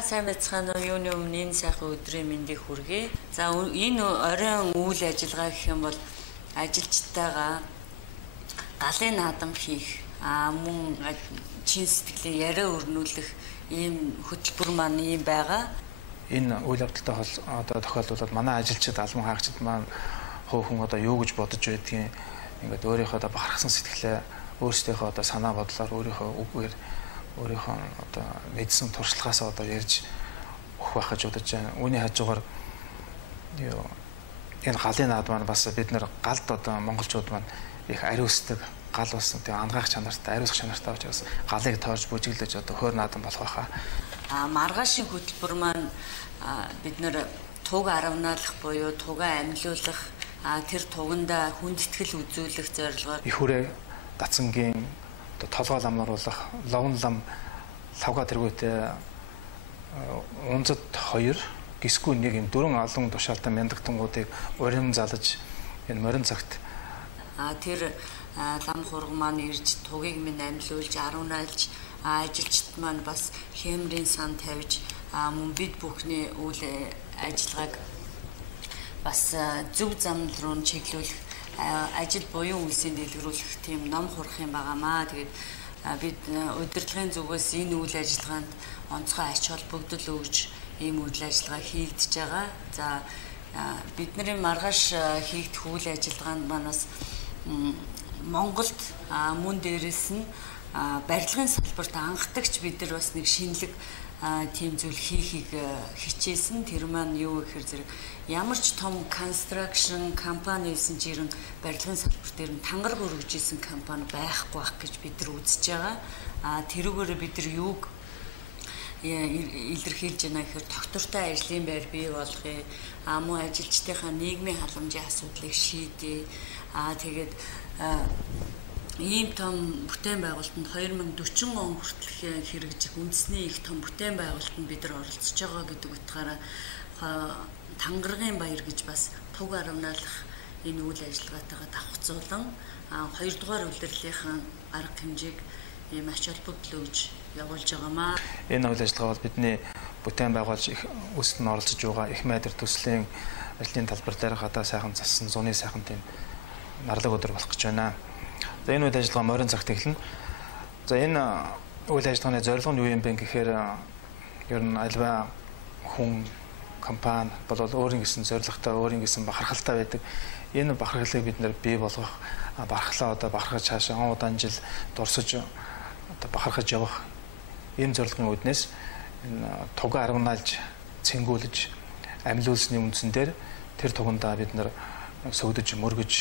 За сайн байцгаана уу? Юуны өмнө энэ сайхан өдрийн мэндийг хүргэе. За энэ оройн үйл ажиллагаа гэх юм бол ажилчтайгаа галын наадам хийх, мөн чин сэтгэлийн яриа өрнүүлэх ийм хөтөлбөр маань ийм байгаа. Энэ үйл явдалтай одоо тохиолдуулаад манай ажилчид, албан хаагчид маань хувь хүн одоо юу гэж бодож байдгийг ингээд өөрийнхөө одоо бахархсан сэтгэлээ өөрсдийнхөө одоо санаа бодлоор өөрийнхөө үгээр өөрийнхөө одоо мэдсэн туршлагаас одоо ярьж өгөх байх гэж бодож байна. Үүний хажуугаар энэ галын наад маань бас бид нэр галд одоо монголчууд маань их ариусдаг, гал бас тийм ангаах чанартай, ариусах чанартай учраас галыг тоорж бүжиглэж одоо хойр наадан болох байхаа. Маргаашийн хөтөлбөр маань бид нэр туг аравнаалах буюу тугаа амьлуулах, тэр туганда хүндэтгэл үзүүлэх зорилгоор их хүрээ дацангийн толгой лам оруулах, ловн лам лавга тэргүүтэй унцад 2 гисгүй нэг юм дөрвөн олон тушаалтай мяндагтангуудыг урим залж энэ морин цагт тэр лам хург маань ирж тугийг минь амьлуулж аруунайлж ажилчид маань бас хэмрийн сан тавьж мөн бид бүхний үйл ажиллагааг бас зөв зам руу чиглүүлэх ажил буюу үйлсийн дэлгэрүүлэх тийм ном хурах юм байгаамаа. Тэгээд бид удирдлагын зүгээс энэ үйл ажиллагаанд онцгой ач холбогдол өгж ийм үйл ажиллагаа хийгдэж байгаа. За бидний маргааш хийгдэх үйл ажиллагаанд манаас Монголд мөн дээрээс нь барилгын салбарт анхдагч бид нар бас нэг шинэлэг тийм зүйл хийхийг хичээсэн. Тэр маань юу гэхээр зэрэг ямар ч том construction компани байсан ч ирэн барилгын салбарт ирэн тангараг өргөж исэн компани байхгүй байх гэж бид нар үзэж байгаа. Тэрүүгээр бид нар юуг илэрхийлж байна гэхээр доктортой ажлын байр бий болгоё. Мөн ажилчдынхаа нийгмийн халамжийн асуудлыг шийдэе. Тэгээд ийм том бүтээн байгуулалтанд 2040 он хүртэл хэрэгжих үндэсний их том бүтээн байгуулалтанд бид нар оролцож байгаа гэдэг утгаараа тангаргийн баяр гэж бас туг аравнаалах энэ үйл ажиллагаатайгаа давхцуулан 2 дугаар улирлынхаа арга хэмжээг ийм ач холбогдол өгж явуулж байгаамаа. Энэ үйл ажиллагаа бол бидний бүтээн байгуулж их үсэнд оролцож байгаа их майдар төслийн ажлын талбар дээр гадаа сайхан зассан зуны сайхан тийм нарлаг өдөр болох гэж байна. За энэ үйл ажиллагаа морин цагт эхэлнэ. За энэ үйл ажиллагааны зорилго нь юу юм бэ гэхээр ер нь альва хүн компани бол өөрийн гэсэн зорилготой, өөрийн гэсэн бахархалтай байдаг. Энэ бахархлыг бид нэр бий болгох, бахархлаа одоо бахархаж цаашаа удаан жил дурсаж одоо бахархаж явах ийм зорилгын үүднээс энэ туг аргунаалж, цэнгүүлж, амьлуулсны үндсэн дээр тэр тугандаа бид нэр сөгдөж, мөргөж,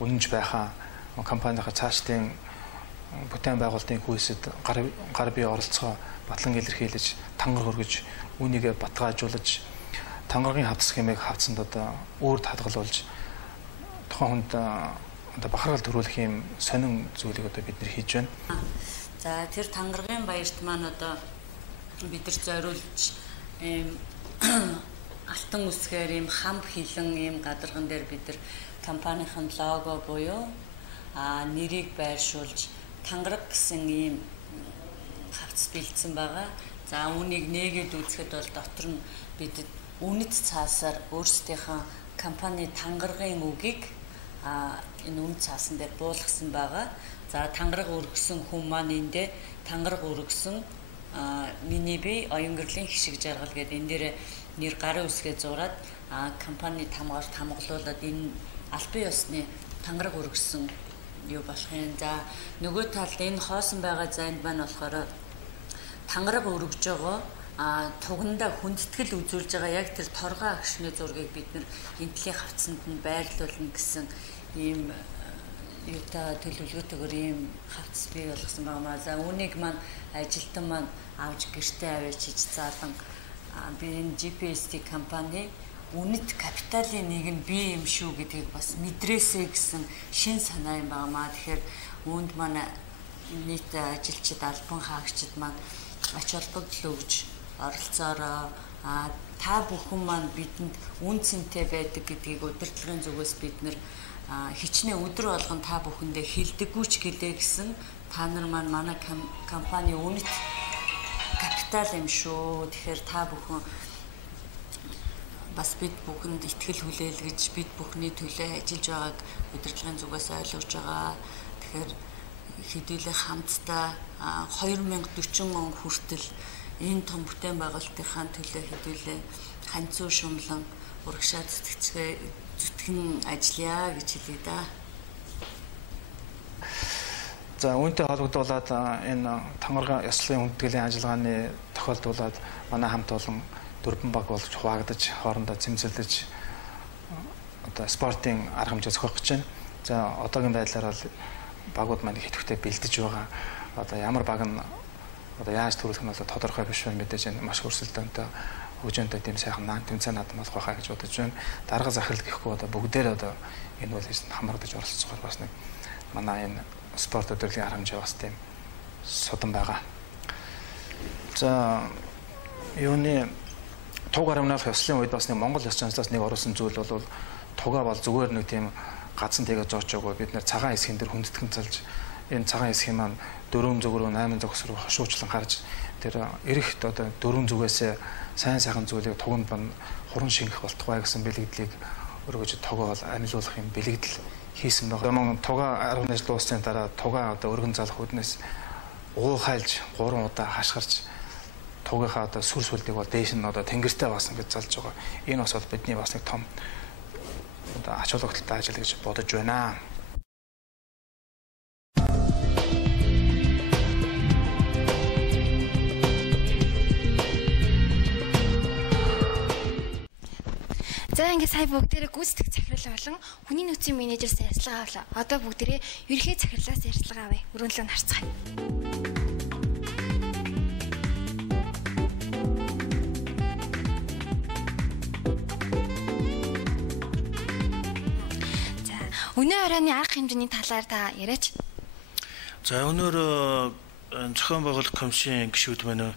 үнэнж байхаа компанийнхаа цаашдын бүтээн байгуулалтын хүйсэд гар бие оролцоо батлан илэрхийлж, тангар хөргөж, үүнийгээ батгаажуулж, тангаргийн хавц хэмээг хавцанд одоо үүрд хадгалуулж тухайн хүнд одоо бахархал төрүүлэх юм сонин зүйлийг одоо бид нэр хийж байна. За тэр тангаргийн баярт маань одоо бид нар зориулж ийм алтан үсгээр ийм хамб хилэн ийм гадарган дээр бид нар компанийн лого буюу нэрийг байршуулж тангараг гэсэн ийм хавц бэлдсэн байгаа. За үүнийг нээгээд үзэхэд бол дотор нь бид үнэт цаасаар өөрсдийнхөө компани тангарагын үгийг энэ үнэт цаасан дээр буулгасан байгаа. За тангараг өргөсөн хүн маань эндээ тангараг өргөсөн миний бие оюнгөрлын хишиг жаргал гэдэг энэ дээр нэр гарын үсгээ зураад компани хамгаалуулаад энэ албан ёсны тангараг өргөсөн юу болох юм. За нөгөө талд энэ хоосон байгаа зайд маань болохоор тангараг өргөж байгаа тугандаа хүндэтгэл үзүүлж байгаа яг тэр торгоо агшны зургийг бид нэр гинтлийн хавцанд нь байрлуулна гэсэн ийм юутай төлөвлөгөөтэйгээр ийм хавц бий болгосон байна. За үүнийг маань ажилтан маань авч гэртээ аваач хийж заалан би энэ GPST компани үнэт капиталын нэг нь бий юм шүү гэдгийг бас мэдрээсэй гэсэн шин санаа юм байнамаа. Тэгэхээр үүнд манай нийт ажилчид, албан хаагчид маань ач холбогдол өгж оролцоороо та бүхэн маань бидэнд үн цэнтэй байдаг гэдгийг удирдлагын зүгээс бид нэр хичнээн өдөр болгон та бүхэндээ хэлдэггүй ч гэлээ гэсэн та нар маань манай компани үнэт магтаал юм шүү. Тэгэхээр та бүхэн бас бид бүхэнд итгэл хүлээлгэж бид бүхний төлөө ажиллаж байгааг удирдлагын зүгээс ойлгож байгаа. Тэгэхээр хэдүүлээ хамтдаа 2040 он хүртэл энэ том бүтээн байгуулалтынхаа төлөө хэдүүлээ ханцуу шумлан урагшаа зүтгэн ажиллая гэж хэлье да. За үүнтэй холбогдуулаад энэ тангараг ёслолын хүндэтгэлийн ажиллагааны тохиолдуулаад манай хамт олон 4 баг болж хуваагдаж хоорондоо цэмцэлдэж одоо спортын арга хэмжээ зохиох гэж байна. За одоогийн байдлаар бол багууд маань ихэвчлэн бэлдэж байгаа. Одоо ямар баг нь одоо яаж төрүүлэх нь бол тодорхой биш байна мэдээж энэ маш өрсөлдөөнтэй хөгжөөнтэй тийм сайхан тэмцээн наадам болох байхаа гэж бодож байна. Дарга захирал гэхгүй одоо бүгдээр одоо энэ бол хамрагдаж оролцохоор бас нэг манай энэ спорт удирдлагын арга хэмжээ бас тийм судан байгаа. За юуны туг арминалах ёслолын үед бас нэг Монгол ёс заншлаас нэг оруулсан зүйл бол тугаа бол зүгээр нэг тийм газан тэгээ зоочоогүй бид нэр цагаан хэсгийн дээр хүндэтгэн залж энэ цагаан хэсгийн маань 4 зүг рүү 8 зүгс рүү хошуучлан гарч тэр эрэгт одоо 4 зүгээсээ сайн сайхан зүйлийг туганд бан хуран шингэх болтугай гэсэн бэлэгдлийг өргөж тогоо бол амилуулах юм бэлэгдэл хийсэн байгаа. Мөн тугаа 10 жил дууссан дараа тугаа одоо өргөн залах үднээс уухайлж 3 удаа хашгирч тугийнхаа одоо сүр сүлдийг бол дээш нь одоо тэнгэртэй бас ингэж залж байгаа. Энэ бас бол бидний бас нэг том одоо ач холбогдолтой ажил гэж бодож байна. За ингээд сая бүгдээрээ гүйцэтгэх захирал болон хүний нөөцийн менежерс ярилцлага авлаа. Одоо бүгдээрээ ерөнхий захирлаас ярилцлага авъя. Өрөөнлөө харцгаая. За өнөө оройн арга хэмжээний талаар та яриач. За өнөөдөр зохион байгуулах комиссийн гишүүд маань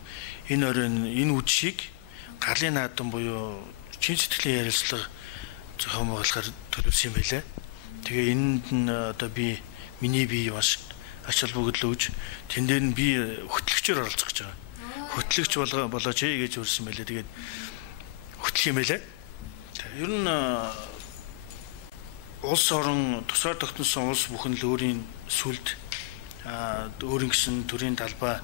энэ оройн энэ үдшийг галын наадам буюу чин сэтгэлийн ярилцлага зохион байгуулахаар төлөвлөсөн юм байлаа. Тэгээ энд нь одоо би миний бие маш ач холбогдол өгж тэн дээр нь би хөтлөгчөөр оролцох гэж байгаа. Хөтлөгч болооч гэж үрсэн байлаа. Тэгээд хөтлөх юм байлаа. Ер нь улс орон тусаар тогтносон улс бүхэн л өөрийн сүлд өөрийн гэсэн төрийн талбай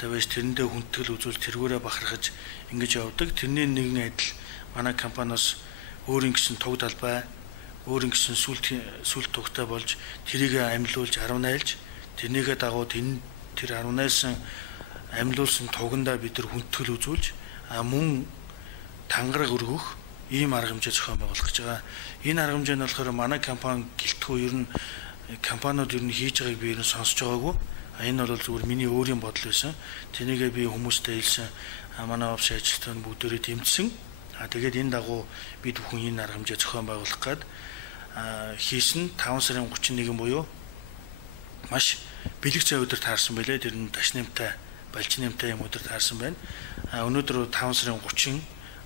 тавьж тэрэндээ хүндэтгэл үзүүл тэргүүрээ бахархаж ингэж явдаг. Тэрний нэгэн адил манай компаниас өөрийн гэсэн туг талбай, өөрийн гэсэн сүлт тугтай болж тэрийг амилуулж 10 найлж тэрнийгээ дагуу тэр 10 найлсан амилуулсан тугандаа бид нар хүндэтгэл үзүүлж мөн тангараг өргөх ийм арга хэмжээ зохион байгуулах гэж байгаа. Энэ арга хэмжээ нь болохоор манай компани гэлтгүй ер нь компаниуд ер нь хийж байгааг би ер нь сонсож байгаагүй. Энэ бол зүгээр миний өөрийн бодол байсан. Тэрнийгээ би хүмүүстэй хэлсэн. Манай офис ажилтнууд бүгдээрээ дэмжсэн. Тэгээд энэ дагуу бид бүхэн энэ арга хэмжээ зохион байгуулах гээд хийсэн 5 сарын 31 буюу маш бэлэг цай өдөр таарсан байлээ. Тэр нь таш нэмтай, балж нэмтай юм өдөр таарсан байна. Өнөөдөр 5 сарын 30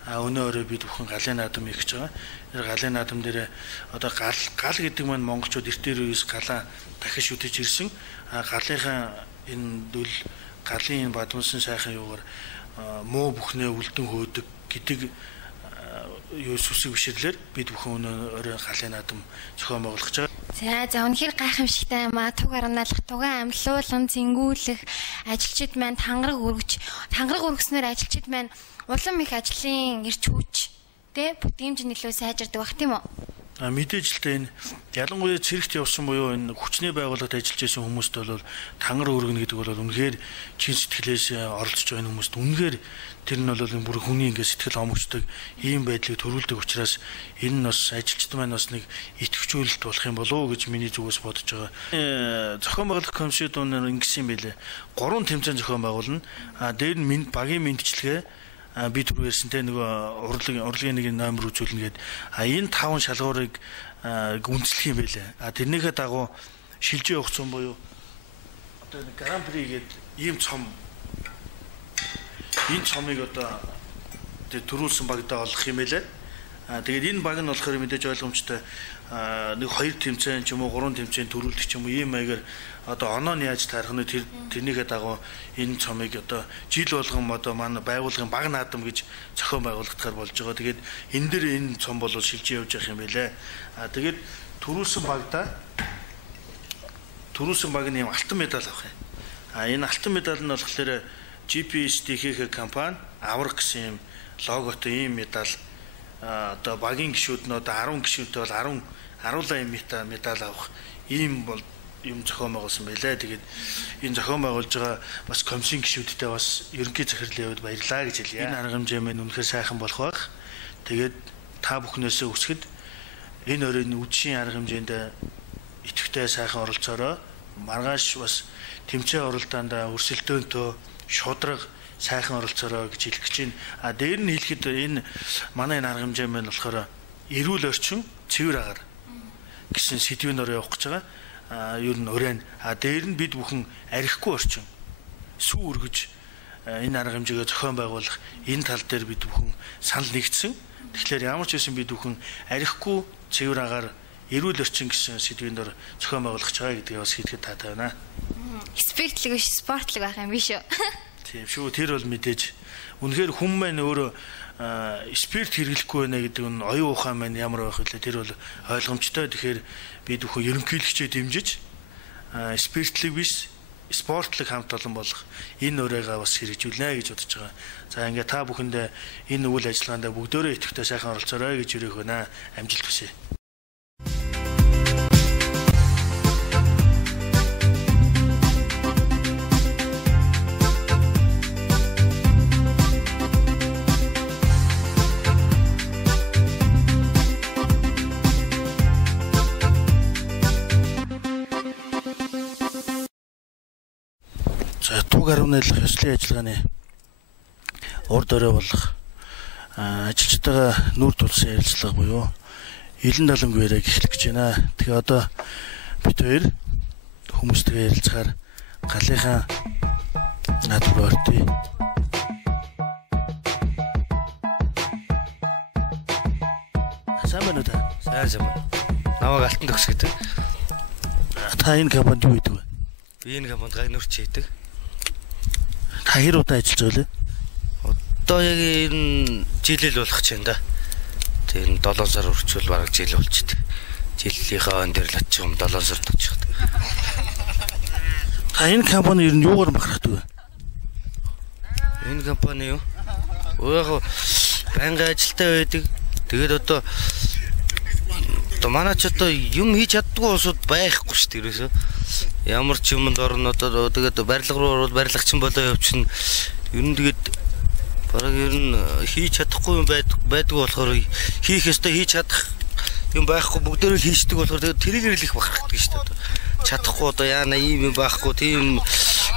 өнөө өрөө бид бүхэн галын наадам хийх гэж байгаа. Тэр галын наадам дээр одоо гал гэдэг маань монголчууд эртээр үеэс галаа дахиж шүтэж ирсэн. Галынхаа энэ дүл галын бадамсан сайхан юугаар муу бүхнээ үлдэн хөөдөг гэдэг юу сүсэг бишрлэр бид бүхэн өнөө галын наадам зохион байгуулах гэж байгаа. За үнэхээр гайхамшигтай юм аа. Туг арнаалах, тугаан амлуулан зингүүлэх ажилчид маань тангараг өргөснөөр ажилчид маань улам их ажлын эрч хүч тэ бүтээмж нөлөө сайжирдаг бах тийм үү? Мэдээж л тэ энэ ялангуяа цэрэгт явсан буюу энэ хүчний байгууллагад ажиллаж байсан хүмүүст бол тангар өргөнө гэдэг бол үнэхээр чин сэтгэлээс оролцож байгаа хүмүүст үнэхээр тэр нь бол бүр хүний ингээд сэтгэл омогчдаг ийм байдлыг төрүүлдэг учраас энэ нь бас ажилчид маань бас нэг итгэвчүүлэлт болох юм болоо гэж миний зүгээс бодож байгаа. Зохион байгуулах комиссид өнөр ингэсэн юм байлээ. 3 тэмцээн зохион байгуулна. Дээр нь багийн мэндчилгээ би түрүү ярьсантай нөгөө урлагийн нэг номер үзүүлнэ гээд энэ 5 шалгуурыг үндэслэх юм байлээ. Тэрнийхээ дагуу шилжээ явах цом буюу одоо гран при гээд ийм цом энэ цомыг одоо төрүүлсэн багтаа олох юм байлээ. Тэгээд энэ баг нь болохоор мэдээж ойлгомжтой нэг 2 тэмцээн ч юм уу 3 тэмцээн төрүүлдэг ч юм уу ийм маягаар одоо оноо нь яаж таарах нь тэрнийхээ дагуу энэ цомыг одоо жил болгон одоо манай байгууллагын баг наадам гэж зохион байгуулагдахаар болж байгаа. Тэгээд энэ дээр энэ цом бол шилжиж явж явах юм байлээ. Тэгээд төрүүлсэн баг нь юм алтан медаль авах юм. Энэ алтан медаль нь болохоор GPSD-ийн компани аврах гэсэн юм логотой ийм медаль одоо багийн гишүүд нь одоо 10 гишүүнтэй бол 18 медаль авах ийм бол юм зохион байгуулсан байлаа. Тэгээд энэ зохион байгуулж байгаа бас комиссийн гишүүдтэй бас ерөнхий захирлын хувьд баярлалаа гэж хэлье. Энэ арга хэмжээ маань үнэхээр сайхан болох баг. Тэгээд та бүхнээсээ үсгэд энэ өрөөний үдшийн арга хэмжээнд идэвхтэй сайхан оролцоороо маргааш бас тэмцээн оролдоонд өрсөлдөөнтөө шудраг сайхан оролцоороо гэж хэлэх гэж байна. Дээр нь хэлэхэд энэ манай энэ арга хэмжээ маань болохоор эрүүл орчин цэвэр агаар гэсэн сэдвээр явах гэж байгаа. Ер нь өрөөнд дээр нь бид бүхэн арихгүй орчин сүү өргөж энэ арга хэмжээгээ зохион байгуулах энэ тал дээр бид бүхэн санал нэгдсэн. Тэгэхээр ямар ч байсан бид бүхэн арихгүй цэвэр агаар эрүүл орчин гэсэн сэдвээр зохион байгуулах гэж байгаа гэдгийг бас хэлэхэд таатай байна. Спиртлэг биш спортлог байх юм биш үү? Тийм шүү. Тэр бол мэдээж үнэхээр хүн маань өөрөө спирт хэрэглэхгүй байна гэдэг нь оюун ухаан маань ямар байх вэ? Тэр бол ойлгомжтой. Тэгэхээр бид бүхэн ерөнхийлөгчөө дэмжиж спиртлэг биш спортлог хамт олон болох энэ өрөөгөө бас хэрэгжүүлнэ гэж бодож байгаа. За ингээ та бүхэндээ энэ үйл ажиллагаанд бүгдөө идэвхтэй сайхан оролцоорой гэж өрөөх байна. Амжилт хүсье. Гаруй найдлах ёслолын ажиллагааны урд орой болох ажилчдаа нүүр тулсан ярилцлага буюу Илэн далангүй яриаг эхлэх гэж байна. Тэгээ одоо бид хоёр хүмүүстэйгээ ярилцахаар галынхаа над руу ортъё. Сайн байна уу та? Сайн байна. Намайг Алтан төгс гэдэг. Та энэ компанид юу хийдэг вэ? Би энэ компанид гагнуурч хийдэг. Та хэр удаа ажиллаж байгаа вэ? Одоо яг энэ жилэл болох ч юм да. Тэр 7 сар үрчүүл бараг жил болчихдог. Жилийнхээ өн дээр л очих юм 7 сард очих. Та энэ компани ер нь юугаар бахархдаг вэ? Энэ компани юу? Яг байнгын ажилтай байдаг. Тэгээд одоо манай ч одоо юм хийж чаддгүй улсууд байхгүй шүү дээ ерөөсөө. Ямар ч юмд орно одоо тэгээд барилга руу орвол барилгачин болоо явчихна. Ер нь тэгээд бараг ер нь хийж чадахгүй юм байдгүй болохоор хийх ёстой хийж чадах юм байхгүй бүгдөө л хийждэг болохоор тэгээд тэрийгээр л их бахархдаг шүү дээ. Чадахгүй одоо яана ийм юм байхгүй тийм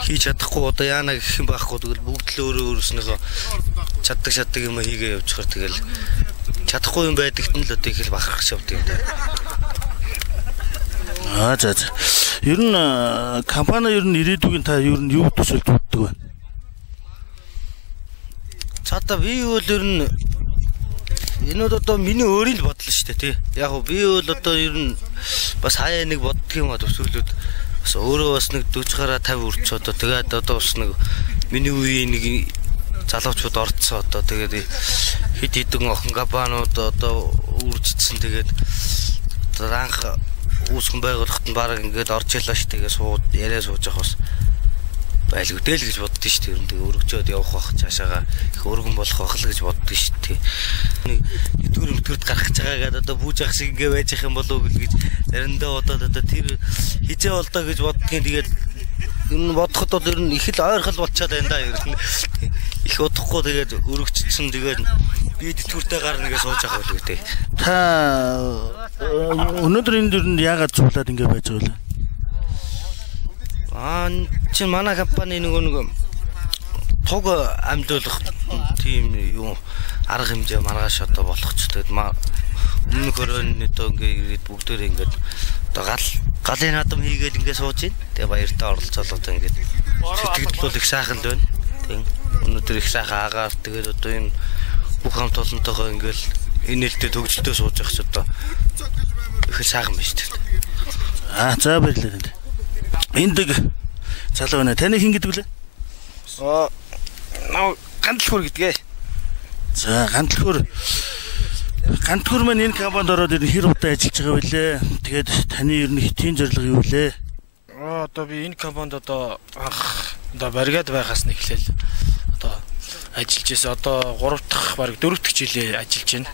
хийж чадахгүй одоо яана гэх юм байхгүй тэгэл бүгд л өөрөө өөрснийхөө чаддаг юм хийгээ явчихаар тэгэл чадахгүй юм байдагт нь л одоо их л бахархаж явдаг юм да. За. Ер нь компани ер нь ирээдүйн та ер нь юу төсөөлж боддог вэ? Цаата би бол ер нь энэ одоо миний өөрийн л бодлоо шүү дээ тий. Яг би бол одоо ер нь бас хаяа нэг боддог юм а төсөөлөд бас өөрөө бас нэг 40 гараа 50 үрч одоо тэгээд одоо бас нэг миний үеийн нэг залуучууд орцсон одоо тэгээд хэд хэдэн охин компаниуд одоо үржижсэн тэгээд анх үүсгэн байгуулахад нь баг ингээд орж ялаа ш тэгээ яриа сууж явах бас байлгүй л гэж боддоо ш тэр нэг өргөжөөд явах бах цаашаага их өргөн болох бах л гэж боддоо ш тий. Нэг эдгээр өтгөрд гарах гэж байгаа гэдэг одоо бүүж ах шиг ингээ байж ах юм болов уу гэж заримдаа бодоод одоо тэр хизээ болдоо гэж боддгийн тэгээд энэ бодоход бол ер нь их л ойрхол болчиход байна да ер нь их удахгүй тэгээд өргөжчихсэн тэгээд би тэтгэвртэй гарна гэж сууж авах байлгүй тий. Та өнөөдөр энэ дэр нь яагаад зуглаад ингэ байж байгаа вэ? Чи манай компани нэг туг амьдуулах тийм юу арга хэмжээ маргааш одоо болох ч тэгээд өмнөх өрөөний одоо ингээ ирээд бүгдээр ингээд одоо галын наадам хийгээл ингээ сууж ийн. Тэгээ баяртаа оролцоолоо одоо ингээд сэтгэл бол их сайхан л байна. Тийм өнөөдөр их сайхан агаар тэгээд одоо энэ бүх хамт олонтойгоо ингээл энэ нэлтэд төгсөлтөө сууж явах ч одоо их сайхан байна шүү дээ. За баярлалаа. Энд залуу байна. Таны хэн гэдэг вэ? Наа Гандлахүр гэдгээ. За Гандлахүр маань энэ компанид ороод хэр удаа ажиллаж байгаа вэ? Тэгээд таны ер нь хэтийн зорилго юу вэ? Одоо би энэ компанид одоо баригад байхаас нь эхлээл одоо ажиллаж байсан. Одоо 3 дахь бараг 4 дахь жилээ ажиллаж байна.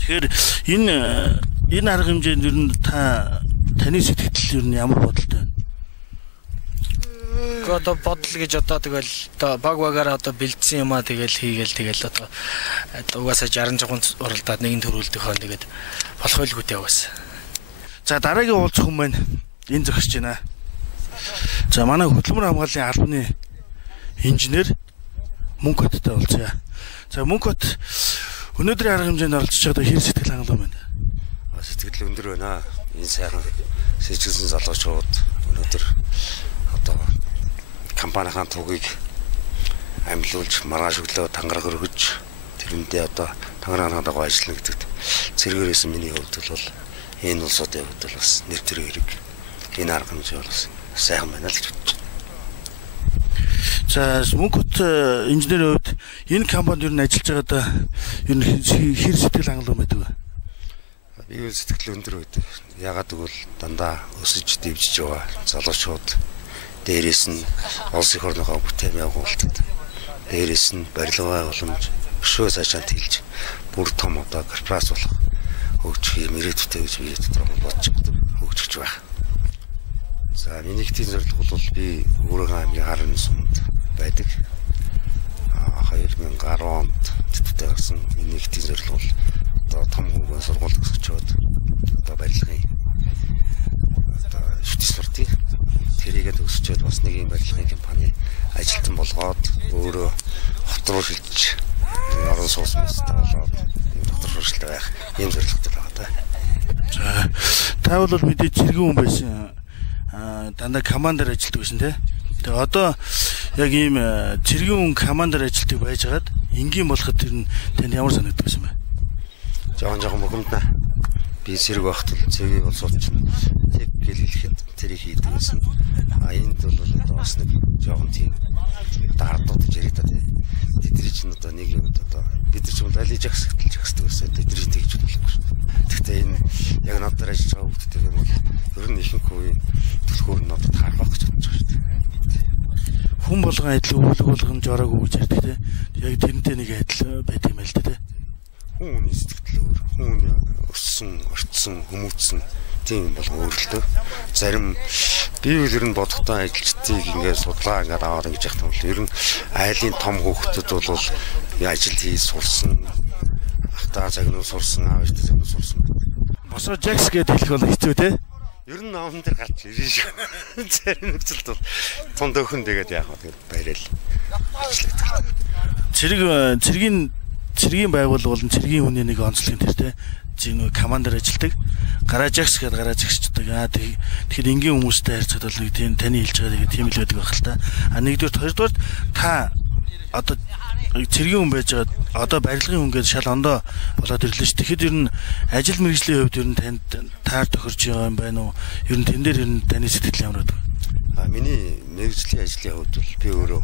Тэгэхээр энэ арга хэмжээнд ер нь таны сэтгэл ер нь ямар бодолтой вэ? Одоо бодол гэж одоо тэгэл одоо багаар одоо бэлдсэн юм аа тэгэл хийгээл одоо угаасаа 60 жигүүн уралдаад нэгэн төрүүлдэг хаа тэгээд болох байлгүйтэй угаасаа. За дараагийн уулзах хүн маань энэ зогсож байна. За манай хөдөлмөр хамгааллын албаны инженер Мөнхөттэй уулзъя. За Мөнхөт өнөөдрийн арга хэмжээнд оролцож байгаа хэр сэтгэл хангалуун байна? Сэтгэл өндөр байна. Энэ сайхан сэжгэлсэн залуучууд өнөөдөр одоо компанийн тугийг амилуулж маргааш өглөө тангараг өргөж тэрэндээ одоо тангараг дагуу ажиллана гэдэгт зэрэгээрээс миний хувьд бол энэ улсуудын хувьд бол бас нэр төрийн хэрэг энэ арга хэмжээ бол бас сайхан байна л гэж бодож байна. За Мөнхөт инженерийн хувьд энэ компанид ер нь ажиллаж байгаадаа ер нь хэр сэтгэл хангалуун байдаг вэ? Би сэтгэл өндөр байдаг. Ягаад гэвэл дандаа өсөж дэвжиж байгаа залуучууд дээрээс нь улс их орныхоо бүтээн байгуулалтад дээрээс нь барилгын уламж өшөө цаашаа тэлж бүр том одоо корпорац болох хөгжих юм ирээдүйтэй гэж би дотор бодож хөгжиж байгаа. За миний хэдийн зорилго бол би өөрийнхөө аймгийн Харан сумд байдаг. 2010 онд тэтгтэй болсон миний хэдийн зорилго бол одоо том хөвгөн сургууль төгсөж одоо барилгын одоо шүтгis суртыг тэрийгээ төгсчөөд бас нэг юм барилгын компани ажилтан болгоод өөрөө хот руу шилжиж орон сууцтай болоод дотор хурцтай байх юм зорилготой байгаа даа. За та бол мэдээ цэргийн хүн байсан. Дандаа командаар ажилладаг байсан тий. Тэгээ одоо яг ийм цэргийн хүн командаар ажилладаг байжгаад энгийн болоход тэр нь танд ямар санагддаг байсан бэ? Жохон богомдна. Би зэрэг багт цэвийг бол сууч тэг гэл хэлэхэд тэрийг хийдэг гэсэн. Энд бол одоо бас нэг жохон тийм даардууд яриад тий. Тэдний чинь одоо нэг юм одоо бид нар ч юм алиж ахсагдaltaж хэвчдэг байсан. Тэдний чинь тэгж болохгүй шүү дээ. Гэхдээ энэ яг надад ажиллаж байгаа хүмүүстэй юм бол ер нь ихэнх үеийн төлхөөр нь одоо таарах гэж бодож байгаа шүү дээ. Хүн болгон адил өвлөг болгон жороогүй гэж ярьдаг тий. Яг тэрнтэй нэг адил байдаг юм л да тий. Хүн сэтгэл өөр, хүн өссөн, орцсон, хүмүүцсэн тийм болгон өөрлөлтөө. Зарим би үл ер нь бодохдоо ажилчдыг ингээд судлаа ингээд аваад ингэж яхах юм бол ер нь айлын том хүүхдүүд бол ажил хийж сурсан, ахтаа загнуу сурсан, аавчтай загнуу сурсан. Босоо Жакс гэдэг хэлэх бол хэцүү те. Ер нь наамн дээр гарч ирэн шүү. Зарим нөхцөлд бол тунд өхөн тэгээд яах вэ тэгээд баярал. Цэргийн байгууллага болон цэргийн хүний нэг онцлог тэр те. Зин командаар ажилладаг. Гаражагс гэдэг гаражагсчдаг. Тэгэхээр энгийн хүмүүстэй харьцаад бол нэг тийм таны хэлж байгаа тийм л байдаг байх л та. Нэгдүгээр хоёрдугаар та одоо цэргийн хүн байж байгаа одоо барилгын хүн гэж шал ондоо болоод ирлээ ш. Тэгэхэд ер нь ажил мэргэжлийн хувьд ер нь танд таар тохирч байгаа юм байна уу? Ер нь тэн дээр ер нь таны сэтгэл ямар байдаг? Миний мэргэжлийн ажлын хувьд бол би өөрөө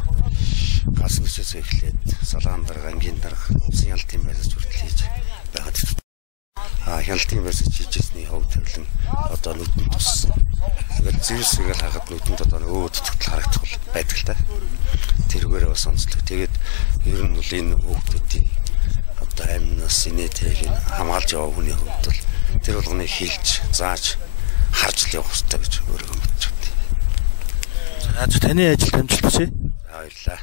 газ мөчөөс эхлээд салаан дарга, ангийн дарга, усан ялтын байраж хүртэл хийж байгаад. Хяналтын байраж хийжсэний хувь тавилан одоо нүдэнд туссан. Тэгээд зэрэсгээл хахад нүдэнд одоо өөд төтгөл харагдах байдаг л та. Тэрүүгээрээ бас онцлог. Тэгээд ер нь бол энэ хүүхдүүдийн одоо амнаас инээтэйг хамгаалж яваа хүний хувьд бол тэр болгоныг хилж, зааж, харж л явах хэрэгтэй гэж өөрөө бодож байна. За таны ажилд амжилт хүсье. Баярлалаа.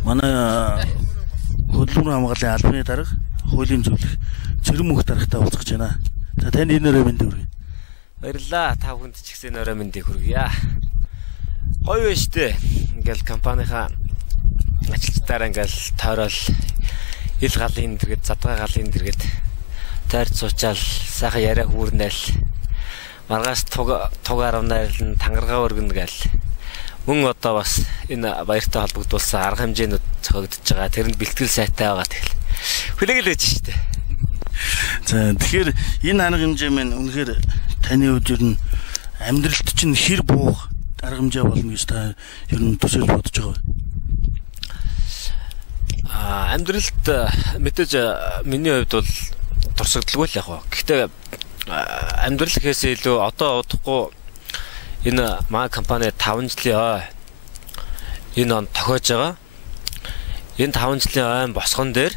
Манай хөдөлмөр хамгааллын албаны дарга хуулийн зөвлөх Цэрэн Мөнх даргатай уулзах гэж байна. За танд энэ өрөө мэнд хүргэе. Баярлалаа. Та бүхэнд ч гэсэн өрөө мэндийг хүргье. Гоё байна штэ. Ингээл компанийнхаа ажилчдаараа ингээл тойрол ил галын дэргэд задгаа галын дэргэд тойрч суучаал сайхан яриа хүүрнээл маргааш туг 18 тангаргаа өргөнө гэл. Мөн одоо бас энэ баяртай холбогдуулсан арга хэмжээнүүд зохиогдож байгаа. Тэрэнд бэлтгэл сайтай байгаа тэгэл. Хүлээгээл байж штэ. За тэгэхээр энэ арга хэмжээ маань үнэхээр таны хувьд ер нь амьдралд чинь хэр буух арга хэмжээ болно гэж та ер нь төсөөлж бодож байгаа вэ? Амьдралд мэдээж миний хувьд бол туршигдлаггүй л яг ба. Гэхдээ амьдрал гэхээс илүү одоо удахгүй энэ маа компани 5 жилийн энэ он тохиож байгаа. Энэ 5 жилийн босгон дээр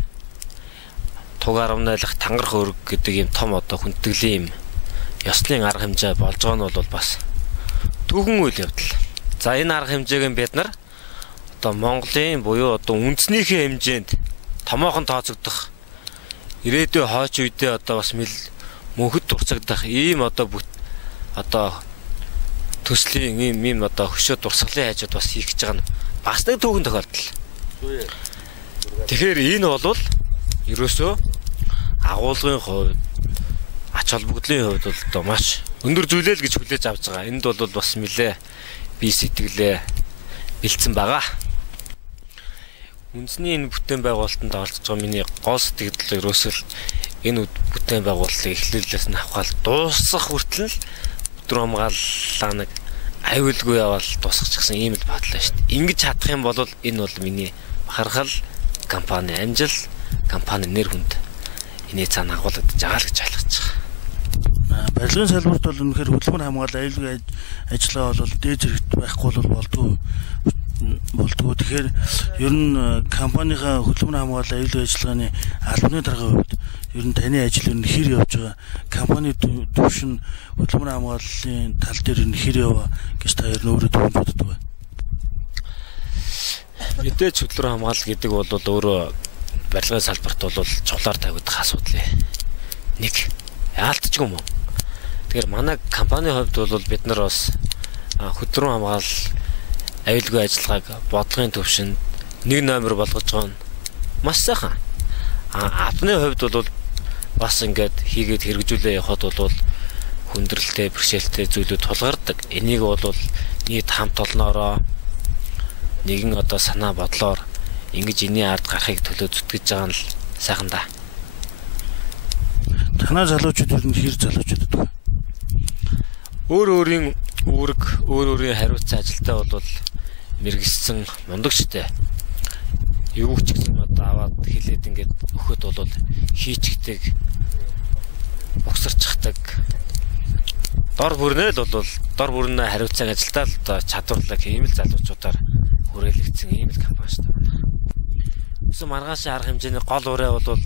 туг 18-ах тангарах өрг гэдэг ийм том одоо хүндэтгэлийн юм ёслын арга хэмжээ болж байгаа нь бол бас түүхэн үйл явдал. За энэ арга хэмжээг бид нар одоо Монголын буюу одоо үндэснийхээ хэмжээнд томоохон тооцогдох ирээдүйн хойч үедээ одоо бас мөнхөд дурцагдах ийм одоо төслийн ийм одоо хөшөө дурсгалын хажууд бас хийх гэж байгаа нь бас нэг түүхэн тохиолдол. Тэгэхээр энэ бол ерөөсөө агуулгын хувьд ач холбогдлын хувьд бол одоо маш өндөр зүйлээ л гэж хүлээж авч байгаа. Энд бол бас нэлээ бие сэтгэлээ бэлдсэн байгаа. Үндэсний энэ бүтээн байгуулалтанд оролцож байгаа миний гол сэтгэл ерөөсөө энэ бүтээн байгуулалтыг эхлэлээс нь авахал дуусах хүртэл өдөр хамгааллаа нэг аюулгүй явал дуусчихсан ийм л бодлоо шүү дээ. Ингэж чадах юм бол энэ бол миний бахархал компани амжил компани нэр хүнд энэ цаана агуулгадж байгаа л гэж ойлгож байгаа. Барилгын салбарт бол үнэхээр хөдөлмөр хамгаалал аюулгүй ажиллагаа бол дээд зэрэгт байхгүй бол болдгоо. Тэгэхээр ер нь компанийнхаа хөдөлмөр хамгаалал аюулгүй ажиллагааны албаны даргын хувьд ер нь таны ажил ер нь хэр явж байгаа? Компани төвшин хөдөлмөр хамгааллын тал дээр ер нь хэр яваа гэж та ер нь өөрөө төвөнд боддог вэ? Мэдээж хөдөлмөр хамгаалал гэдэг бол өөрөө барилгын салбарт бол чухлаар тавигдах асуудал нэг яалтчгүй юм уу? Тэгэхээр манай компанийн хувьд бол бид нар бас хөдөлмөр хамгаалал аюулгүй ажиллагааг бодлогын төвшөнд нэг номер болгож байгаа нь маш сайхан. Албаны хувьд бол бас ингээд хийгээд хэрэгжүүлээ явахад бол хүндрэлтэй, бэрхшээлтэй зүйлүүд тулгардаг. Энийг бол нийт хамт олноороо нэгэн одоо санаа бодлоор ингэж энэний ард гарахыг төлөө зүтгэж байгаа нь л сайхан да. Танай залуучууд ер нь хэр залуучууд вэ? Өөр өөрийн үүрэг, өөр өөрийн хариуцсан ажилтаа бол мэрэгсэн мундагчтай. Юу ч гэсэн одоо аваад хэлээд ингээд өгөхөд бол хийчихдэг, боксарчдаг. Дор бүрнээ л бол дор бүрнээ хариуцсан ажилтаа л одоо чадварлаг ийм л залуучуудаар хүрээлэгдсэн ийм л компани шүү дээ. Өсөн маргааш арга хэмжээний гол ураа бол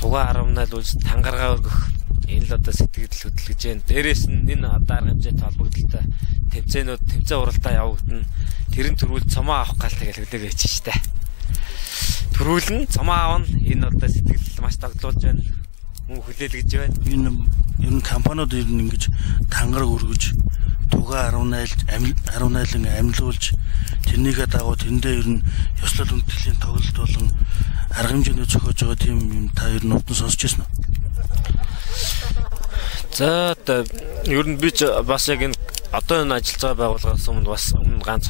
тугаа 18 үлж тангаргаа өргөх энэ л одоо сэтгэл хөдлөж जैन. Дээрээс нь энэ одоо арга хэмжээтэй холбогдолтой тэмцээн уралдаа явагдана. Тэрэн төрүүл цомоо авах гал тэгэл хүлээг хийчих штэ. Төрүүлэн цомоо аавна энэ одоо сэтгэл маш тогтолж байна. Мөн хүлээлгэж байна. Энэ ер нь компаниуд ер нь ингэж тангараг өргөж тугаа 18-ын амьлуулж тэрнийхээ дагуу тэндээ ер нь ёслол хүндэтгэлийн тоглолт болон арга хэмжээний зохиож байгаа тийм юм та ер нь урд нь сонсч байсан уу? За ер нь би ч бас яг энэ одоо энэ ажиллаж байгаа байгууллагаас өмнө бас ганц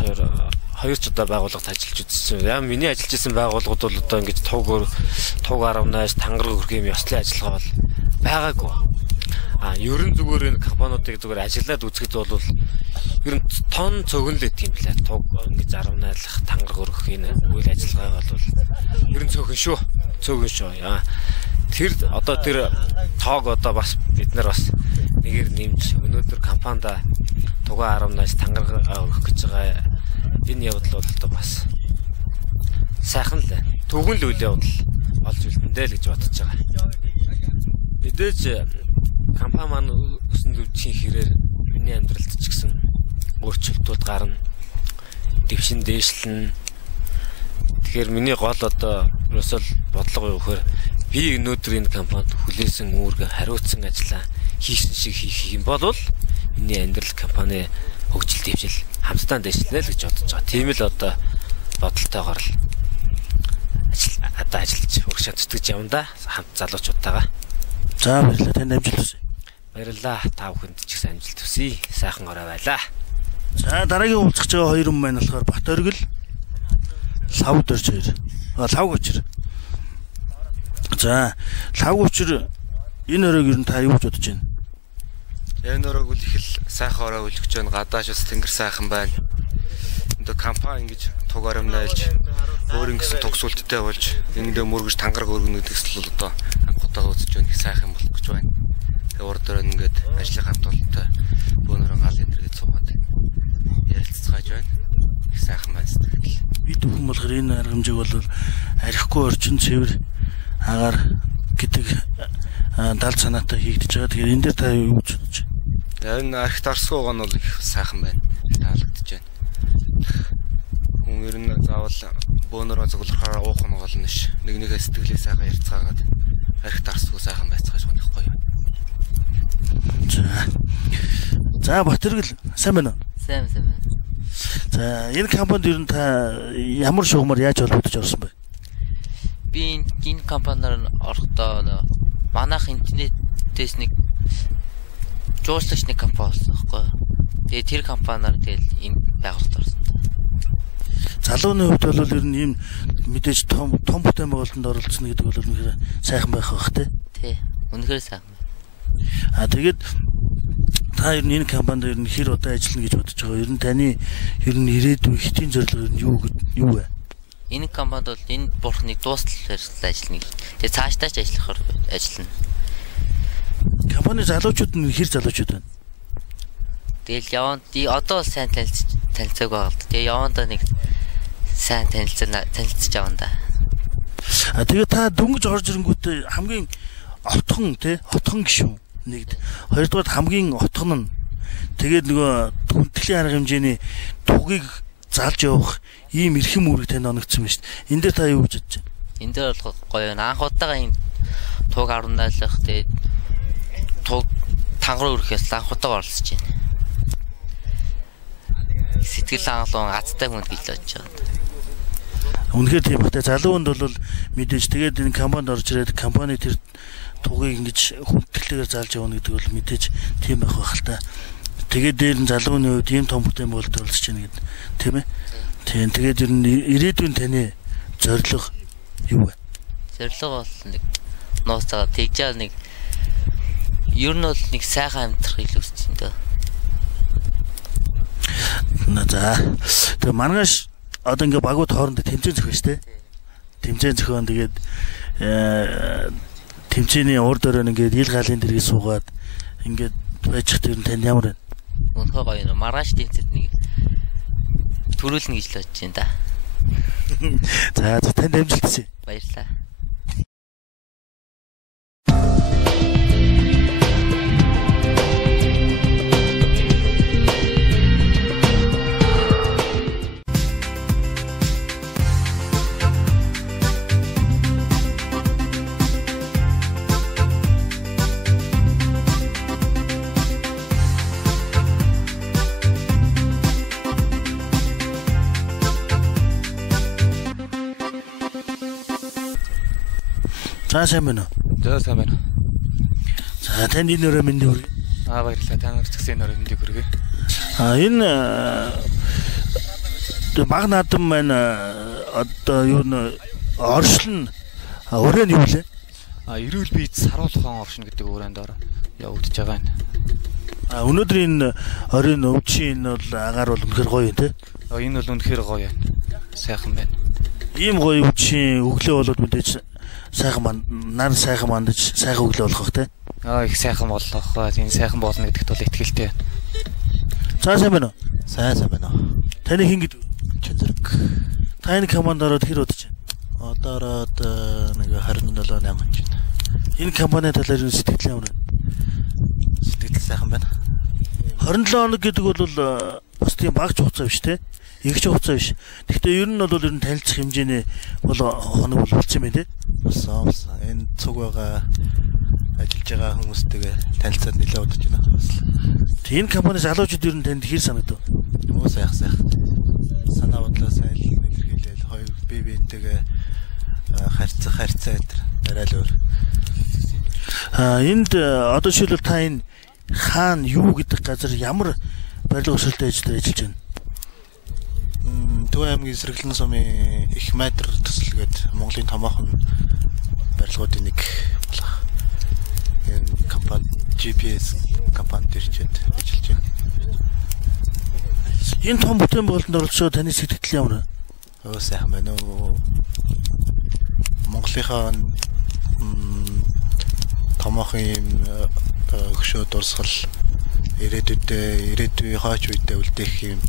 хоёр ч удаа байгууллагад ажиллаж үзсэн. Яа миний ажиллаж исэн байгууллагууд бол одоо ингэж туг 18 тангараг өрх юм ёслын ажиллагаа бол байгаагүй. Ерөн зүгээр энэ компаниудыг зүгээр ажиллаад үзэхэд бол ер нь тон цөгнөл гэдэг юм лээ. Туг ингэж 18 тангараг өрх энэ үйл ажиллагаа бол ер нь цөөхөн шүү. Яа. Тэр одоо тэр тоог одоо бас бид нар бас нэгээр нэмж өнөөдөр компанид тугаа 18 тангараг өрөх гэж байгаа энэ явдал бол одоо бас сайхан л төгөн л үйл явдал болж үлдэндээ л гэж бодож байгаа. Мэдээж компани маань өсөн дэвжих хэрээр миний амьдралд ч гэсэн өөрчлөлтүүд гарна. Дэвшин дээшлэн. Тэгэхээр миний гол одоо ерөөсөл бодлого юу гэхээр би өнөөдөр энэ компанид хүлээсэн үүрэг хариуцсан ажиллаа хийсэн шиг хийх юм бол миний амьдрал компани хөгжил дэвшил хамтдаа дэвшлээ л гэж бодож байгаа. Тийм л одоо бодолтойгоор л ажиллаж урагшаа зүтгэж явна да хамт залуучуудтайгаа. За баярлалаа. Танд амжилт хүсье. Баярлалаа. Та бүхэнд ч их амжилт хүсье. Сайхан орой байлаа. За дараагийн уулзах байгаа хоёр хүн маань болохоор Бат Оргил, Лав Дорж хоёр. Лав Гочир. За Лав Гочир энэ өрөөг ер нь та юу гэж бодож байна? Энэ өрөөг үл их л сайхан орой үлгэж байна. Гадааш бас тэнгэр сайхан байна. Одоо компани ингэж туг оромнайлж өөр ингэсэн тогсуулттай болж эндээ мөргөж тангараг өргөнө гэдэгс л одоо анхудаага үзэж байна. Их сайхан болох гэж байна. Тэгээ урд дээр ингээд ажлын хамт олонтой бөөнөрөн гал энэ төргээд суугаад ярилцгааж байна. Их сайхан байна сэтгэл. Бид бүхэн болохоор энэ арга хэмжээг бол арихгүй орчин цэвэр агаар гэдэг далд санаатай хийгдэж байгаа. Тэгэхээр энэ дээр та юу гэж бодож байна? Энэ архит арсгууг нь бол их сайхан байна. Таалагдж байна. Хүн ер нь заавал бөөнөрөө цуглахаараа уух нь гол нь ш. Нэгнийхээ сэтгэлээ сайхан ярьцгаагаад архит арсгуу сайхан байцгааж байна байхгүй юу? За Бат Оргил сайн байна уу? Сайн байна. За энэ компанид ер нь та ямар шугамар яаж холбогдож орсон бэ? Би энэ компаниар орохдоо манайх интернетээс нэг жуулчлагч нэг компани болсон байхгүй. Тэгээ тэр компаниар тэгэл энэ байгууллагад орсон. Залууны хувьд бол ер нь ийм мэдээж том бүтээн байгуулалтанд оролцсон гэдэг бол үнэхээр сайхан байх бах тий. Үнэхээр сайхан. Тэгээд та ер нь энэ компанид ер нь хэр удаа ажиллана гэж бодож байгаа? Ер нь таны ер нь ирээдүйн хэтийн зорилго юу вэ? Энэ компанид бол энэ бурхныг дуустал ажиллана. Тэгээ цаашдаа ч ажиллахаар ажиллана. Компани залуучууд нь хэр залуучууд байна? Тэгэл яванд одоо сайн танилцааг байгаа л. Тэгээ явандаа нэг сайн танилцж аван да. Тэгээ та дөнгөж орж ирэнгүүтээ хамгийн отхон гишүүн нэгд. Хоёрдугаар хамгийн отхон нь тэгээд нөгөө хүндэтгэлийн арга хэмжээний тугийг залж явах ийм эрхэм үүрэг танд оногдсон байна шүү дээ. Энд дээр та юу гэж бодож байна? Энд дээр бол гоё байна. Анх удаага ийм туг аруулах тэгээд туг тангар өрөхөөс анх удаага оролцож байна. Сэтгэл хангалуун гацтай хүн гэж бодож байгаа. Үнэхээр тийм батай залуунд бол мэдээж тэгээд энэ компанид орж ирээд компани тэр тугийг ингэж хүндэтгэлээр заалж явна гэдэг бол мэдээж тийм байх байх л та. Тэгээд дээр нь залууны үед ийм том бүтээн байгуулалт оролцож байна гэдэг тийм ээ. Тийм тэгээд ер нь ирээдүйн таны зорилго юу вэ? Зорилго бол нэг нууцаа тэгжээ нэг ер нь бол нэг сайхан амьдрахыг л хүсэж байна даа. За тэгээ маргааш одоо ингээ багууд хоорондоо тэмцээн зөхөн штэ. Тэмцээн зөхөн тэгээд тэмцээний урд өрөө ингээд ил галын дэргээ суугаад ингээд байж хат ер нь тань ямар байна? Үнэхээр гоё юм. Маргааш тэмцээд нэг төрүүлнэ гэж л бодож байна да. За танд амжилт хүсье. Баярлалаа. За сайн байна уу? За сайн байна. За танд энэ өрөө мэндийг хүргэе. Баярлалаа. Та нарт ч гэсэн энэ өрөө мэндийг хүргэе. Энэ баг наадам маань одоо юу н оршил нь өрөө нь юу лээ? Эрүүл биед саруулхан оршин гэдэг өрөөнд явагдаж байгаа юм. Өнөөдөр энэ оройн өвчин энэ бол агаар бол үнэхээр гоё юм те. Энэ бол үнэхээр гоё байна. Сайхан байна. Ийм гоё өвчин өглөө болоод мэдээж сайхан нар сайхан мандаж сайхан өглөө болох те. Их сайхан болох. Энэ сайхан болно гэдэгт бол итгэлтэй байна. За сайн байна уу? Сайн байна. Таны хин гэдэг Чөнзөрг. Та энэ команд ороод хэр удаж байна? Одоо ороод нэг 27 8 онч байна. Энэ компани талаар юу сэтгэл ямар байна? Сэтгэл сайхан байна. 27 хоног гэдэг бол бас тийм багч хугацаа биш те. Игч хугацаа биш. Гэхдээ ер нь бол ер нь танилцах хэмжээний бол хоног болсон юм байна те. Болсон. Энэ цуг байгаа ажиллаж байгаа хүмүүстэйгээ танилцаад нэлээд удаж байна. Тийм компани залуучууд ер нь танд хэр санагдав? Юу сайхан. Санаа бодлоо сайн илэрхийлэл хоёр бие биентэйгээ харьцаа энэ арай л өөр. Энд одоо жишээлбэл та энэ хаана юу гэдэг газар ямар барилга өрсөлдөөн ажиллаж байна? Төв аймгийн Сэргэлэн сумын их майдр төсөлгээд Монголын томоохон барилгуудын нэг болох энэ компани GPS компанид ирчээд ажиллаж байна. Энэ том бүтээн байгуулалтанд оролцоод таны сэтгэл ямар? Оо сайхан байна уу. Монголынхаа томоохон юм өгшөө дурсгал ирээдүйн хаач үедээ үлдээх юм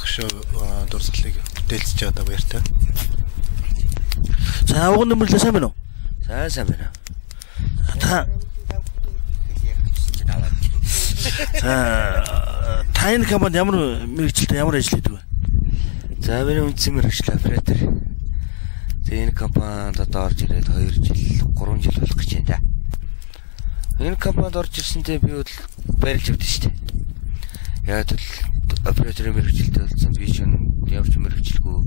өгшөө дурсгалыг бүтээлцэж байгаа баяртай. За авган нэмэрлээ сайн байна уу? Сайн байна. Та энэ компанид ямар мэргэжилтэд ямар ажил хийдэг вэ? За миний үндсэн мэргэжил оператор. Тэгээ энэ компанид одоо орж ирээд 2 жил 3 жил болох гэж байна да. Энэ компанид орж ирсэнтэй би бол баярлж өгдөө шүү дээ. Яг л операторын мэргэжилтэй болсон би ч явж мэргэжилгүй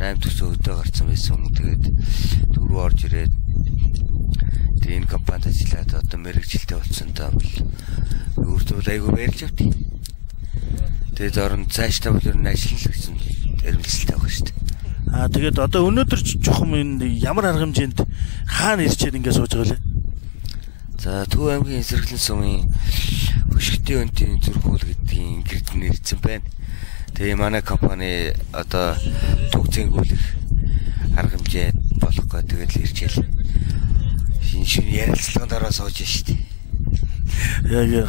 8 төсөө өдөө гарцсан байсан. Тэгээд дөрөв орж ирээд тэгээ энэ компанид ажиллаад одоо мэргэжилтэй болсон даа бол өөртөө айгүй баярлж өгдөө. Тэгээд орон цаашдаа бол ер нь ажиллах гэсэн эрмэлзэлтэй байгаа шүү дээ. Тэгээд одоо өнөөдөр чухам энэ ямар арга хэмжээнд хаана ирчээд ингэ сууж байгаа лээ? За Төв аймгийн Сэргэлэн сумын хөшгтийн өнтийн зүрхүүл гэдгийн гэрд нэрсэн байна. Тэгээ манай компани одоо түг зэнгүүлэх арга хэмжээ болохгүй тэгээд ирчээл. Шинэ ярилцлаганд ороо сууж штэ. Яг ил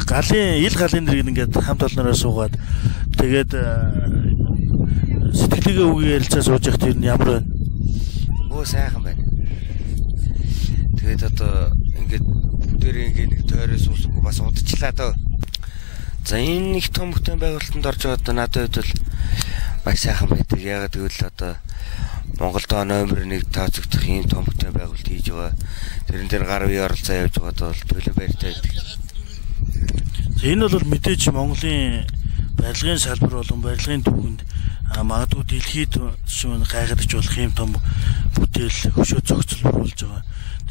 галын дэрэг ингээд хамт олноороо суугаад тэгээд сэтгэлгээ үгүй ярилцаа сууж явах тэр нь ямар байна? Оо сайхан байна. Тэгээд одоо ингээд бүгдээрээ ингээд нэг тойроос уусахгүй бас удажлаа дөө. За энэ их том бүтээн байгуулалтанд орж байгаа одоо надад бол маш сайхан байдаг. Ягаад гэвэл одоо Монголд номер 1 тооцогдох ийм том бүтээн байгуулалт хийж байгаа. Тэрэн дээр гар бие оролцоо явж байгаад бол төлөв баяртай байдаг. Энэ бол мэдээж Монголын барилгын салбар болон барилгын түүхэнд магадгүй дэлхийд шүүн гайхадаж болох юм том бүтээл хөшөө зохицол болж байгаа.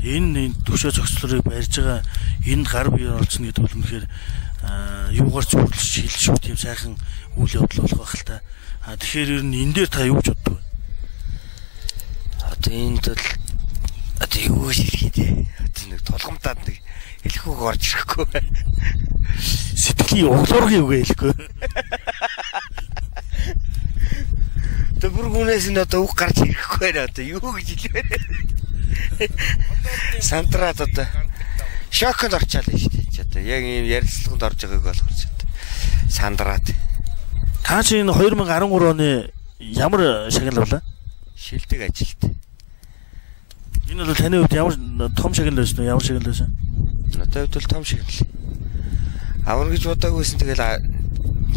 Энэ хөшөө зохицлыг барьж байгаа энэ гар бие оролцно гэдэг бол үнэхээр юугаар ч үргэлж хил шүү тийм сайхан үйл явдал болох байх л та. Тэгэхээр ер нь энэ дээр та юу ч боддог вэ? Одоо энд бол одоо юу гэж хэлхий дээ. Одоо нэг толгомтаад нэг хэлэхүүг орж ирэхгүй. Сэтгэлийн углуургийн үг хэлэхгүй. Тэр бүр гүнээс нь одоо үг гарч ирэхгүй байна. Одоо юу гэж хэлвэ? Сантраад одоо шоконд орчаал нь шүү дээ. Одоо яг ийм ярилцлаганд орж байгааг болохоор сандраад. Та чи энэ 2013 оны ямар шагнал болоо? Шилдэг ажилт. Энэ бол таны хувьд ямар том шагнал байсан вэ? Ямар шагнал байсан? Надад хувьд бол том шагнал. Авар гэж бодаагүйсэн тэгэл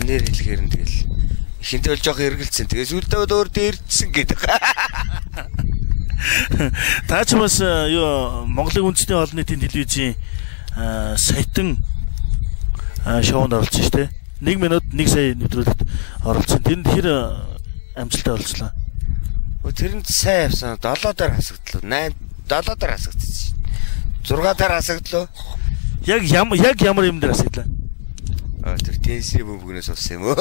нэр хэлэхээр нь тэгэл ихэнтэй бол жоох эргэлцсэн. Тэгээ сүлдээ өөр дээрдсэн гэдэг. Та ч бас юу Монголын үндэсний олон нийтийн телевизийн саятан шоунд оролцсон шүү дээ. 1 минут 1 сая нэвтрүүлэгт оролцсон. Тэнд хэр амжилттай олцлоо. Тэр нь сайн явсан. 7 дээр хасагдлаа. 7 дээр хасагдсан. 6 дээр хасагдлаа. Яг ямар юм дээр хасагдлаа? Тэр тенсийн бөмбөгнөөс авсан юм уу?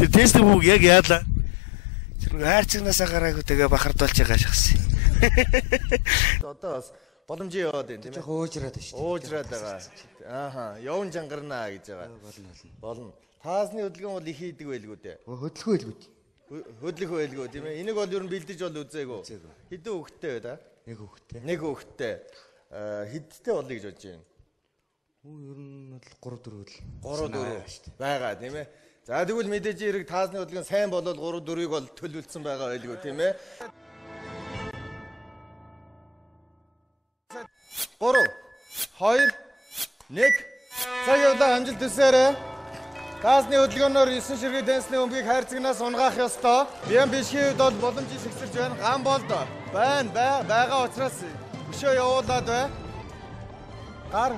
Тэр тенсийн бөмбөг яг яалаа? Тэр хайрцагнаас гараагүй тэгээ бахардуулж байгаа шахсан. Одоо бас боломжийн яваад байна тийм ээ. Уужраад байна шүү дээ. Уужраад байгаа. Ааха, явн жангарнаа гэж байгаа. Болно. Таасны хөдөлгөөн бол их хийдэг байлгүй дээ. Хөдөлгөө байлгүй. Хөдлөх байлгүй тийм ээ. Энийг бол ер нь бэлдэж бол үзээгүй. Хэдэн хүүхэдтэй вэ та? Нэг хүүхэдтэй. Нэг хүүхэдтэй. Хэдтэй болъё гэж бодож байна? Ер нь бол 3 4 байгаа тийм ээ. За тэгвэл мэдээж хэрэг таасны хөдөлгөөн сайн болол 3 4-ийг бол төлөвлөсөн байгаа байлгүй тийм ээ. 3 2 1 цаг явлаа амжилт төсөөрэй. Таасны хөдөлгөөнөөр 9 ширхэг дэнсний өмгийг хайрцагнаас унгаах ёстой. Бян бишгийн үед бол боломжийг сэгсэрч байна. Ган болд байгаа учраас өшөө явуулаад бай. Гар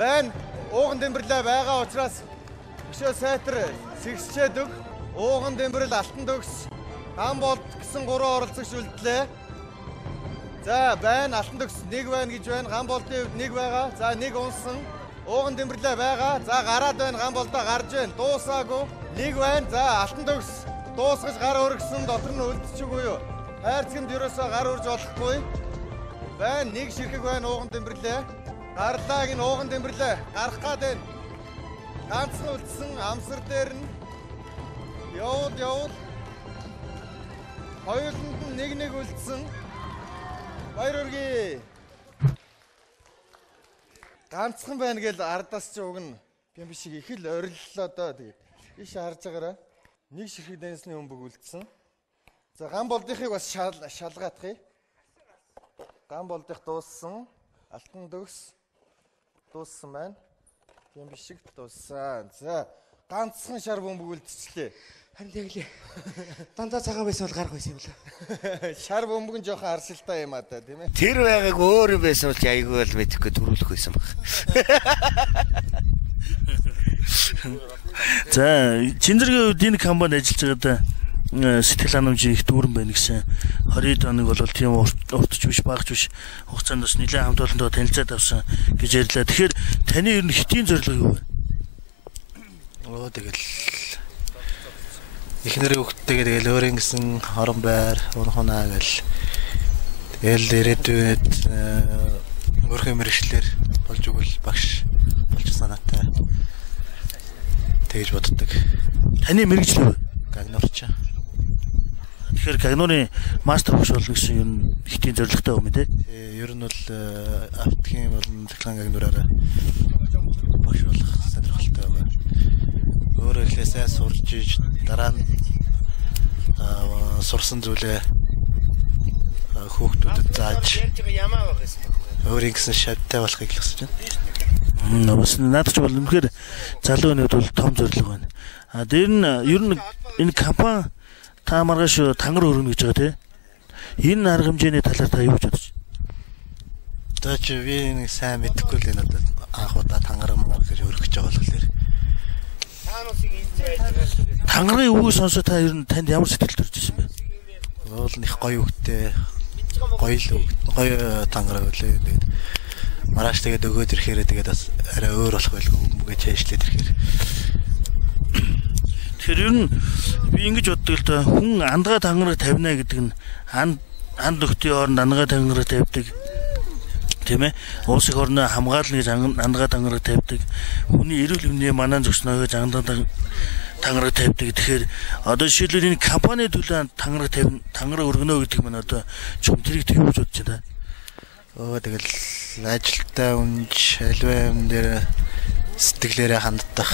байна. Ууган дэмбэрлээ байгаа учраас өшөө сайтар сэгсчээд өг. Ууган дэмбэрэл алтан төгс. Ган болд гэсэн 3 оролцогч үлдлээ. За байна алтан төгс 1 байна гэж байна. Ган болтын хувьд 1 байгаа. За 1 унсан. Ууган дэмбэрлээ байгаа. За гараад байна. Ган болтоо гарж байна. Дуусаагүй. 1 байна. За алтан төгс дуусгаж гар өргөсөн дотор нь үлдчихгүй юу? Хайрцагт ерөөсөө гар өрж болохгүй. Байна 1 ширхэг байна ууган дэмбэрлээ. Гарлааг нь ууган дэмбэрлээ. Гарах гад байна. Ганцхан үлдсэн амсар дээр нь явуул. Хоёуланд нь нэг үлдсэн. Баяр хүргэе. Ганцхан байна гэж ардаас ч уг нь би шиг их л ориллоо доо тэгээд. Иш харж байгаараа. 1 ширхэг дэнсний өмбөг үлдсэн. За ган болдынхыг бас шалгаадахыг. Ган болдых дууссан. Алтан төгс дууссан байна. Тийм шиг дууссан. За ганцхан шар бөмбөг үлдчихлээ. Харин тэглээ. Дандаа цагаан байсан бол гарах байсан юм лээ. Шар бөмбөг нь жоохон аршилтай юм аа та тийм ээ. Тэр байгааг өөр юм байсан бол айгүй бол мэдэхгүй төрүүлэх байсан баг. За Чинзэргийн үед энэ компанид ажиллаж байгаад сэтгэл ханамжийн их дүүрэн байна гэсэн 20 хоног бол тийм уртч биш багч биш хугацаанд бас нэлээд хамт олондоо танилцаад авсан гэж ярьлаа. Тэгэхээр таны ер нь хэтийн зорилго юу вэ? Тэгэл эхнэрийн хүүхдтэйгээ тэгэл өөрийн гэсэн орон байр унахунаа гэл тэгэл ирээдүйд өөрхөн мэргэжлэр болж өгвөл багш болж санаатай тэгж боддог. Таны мэргэжил үү? Гагнуурч. Тэгэхээр гагнуурын мастер багш болно гэсэн юм хэтийн зорилготой юм тий. Ер нь бол автгийн болон технологи гагнуураараа багш болох сонирхолтой байгаа. Өөрөө эхлээсээ сурж иж дараа нь сурсан зүйлээ хүүхдүүдэд зааж өөрийн гэсэн шавтай болохыг хүсэж байна. Бас надад ч бол үнэхээр залуу өнөд бол том зорилго байна. Дээр нь ер нь энэ компани та маргааш тангар өргөнө гэж байгаа тий. Энэ арга хэмжээний талаар та юу гэж бодож байна? Одоо чи би нэг сайн мэдэхгүй л энэ одоо анх удаа тангар гэж өргөж байгаа болохоор тангарын үгийг сонсоо та ер нь танд ямар сэтгэл төрж ирсэн бэ? Уул их гоё үгтэй гоё тангар үлээ. Тэгээд маргааш тэгээд өгөөд ирэхээр тэгээд бас арай өөр болох байлгүй бүгд чэйшлээд ирэхээр. Тэгэхээр ер нь би ингэж боддог л да хүн андгаа тангараг тавина гэдэг нь анд нөхдийн хооронд андгаа тангараг тавьдаг тийм ээ. Уус их орны хамгаална гэж андгаа тангараг тавьдаг. Хүний эрүүл мэндийн манаа зогсноо гэж андгаа тангараг тавьдаг. Тэгэхээр одоо жишээлбэл энэ компани төлөө тангараг өргөнө гэдэг нь одоо чум тэрийг юу гэж бодож байна? Тэгэл ажилтаа үнж аливаа юм дээр сэтгэлээрээ ханддаг.